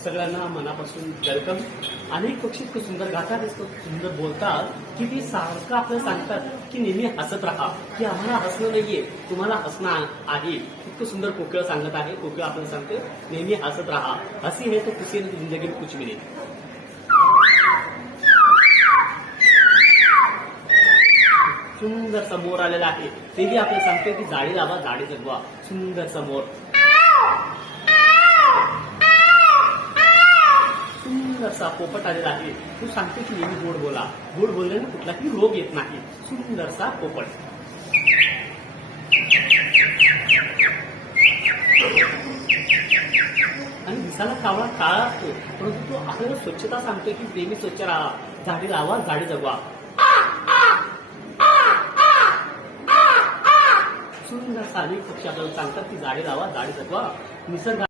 सगळ्यांना मनापासून वेलकम. अनेक पक्षी इतकं सुंदर गातात, इतकं सुंदर बोलतात की ती सारखं आपल्याला सांगतात की नेहमी हसत राहा, की आम्हाला हसणं नाहीये, तुम्हाला हसणं आहे. इतकं सुंदर कोकिळ सांगत आहे. कोकिळ आपल्याला सांगते नेहमी हसत राहा, हसी है तो खुशी है, जिंदगी में कुछ भी नहीं. सुंदरसा मोर आलेला आहे, तेही आपल्याला सांगते की झाडी लावा झाडी जगवा. सुंदरसा मोर. सुंदरसा पोपट आलेला आहे, तू सांगते की नेहमी गोड बोला, गोड बोलल्याने कुठलाही रोग येत नाही. सुंदरसा पोपट. आणि दिसायला कावळा काळा असतो, परंतु तो आपल्याला स्वच्छता सांगतो की नेहमी स्वच्छ राहा, झाडी लावा झाडी जगवा. सुंदर साली पक्षी आपल्याला सांगतात की झाडे लावा झाडे जगवा. निसर्ग